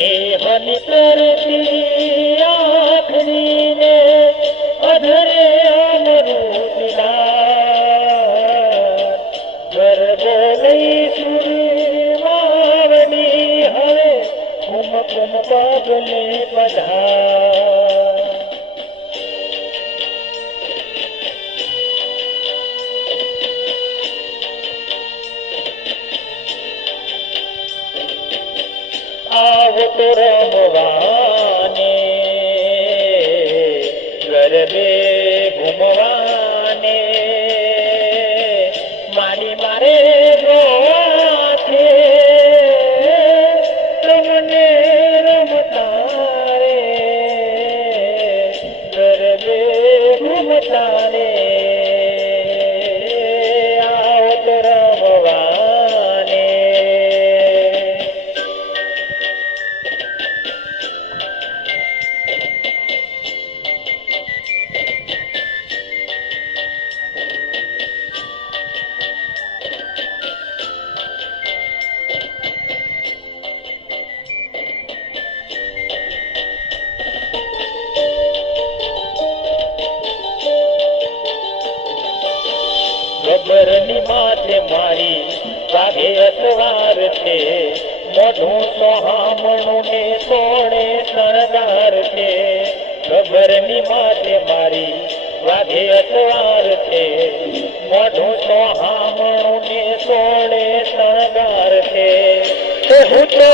હની તરતી આખરીને અધરે અમૃતદાર ગરબો લઈ સુરી વાવડી હવે કુમ કુમ પગલે પધાર આવતો રમવાને ગરબે ઘૂમવાને મારી મારે ગોવા છે તમને રમતા રે ગરબે ઘૂમતા રે આવતો રમવાને ગબરની માથે મારી વાઘે અસવાર છે મોઢું સોહામણું ને સોળે શણગાર છે ગબરની માથે મારી વાઘે અસવાર છે મોઢું સોહામણું ને સોળે શણગાર છે હું તો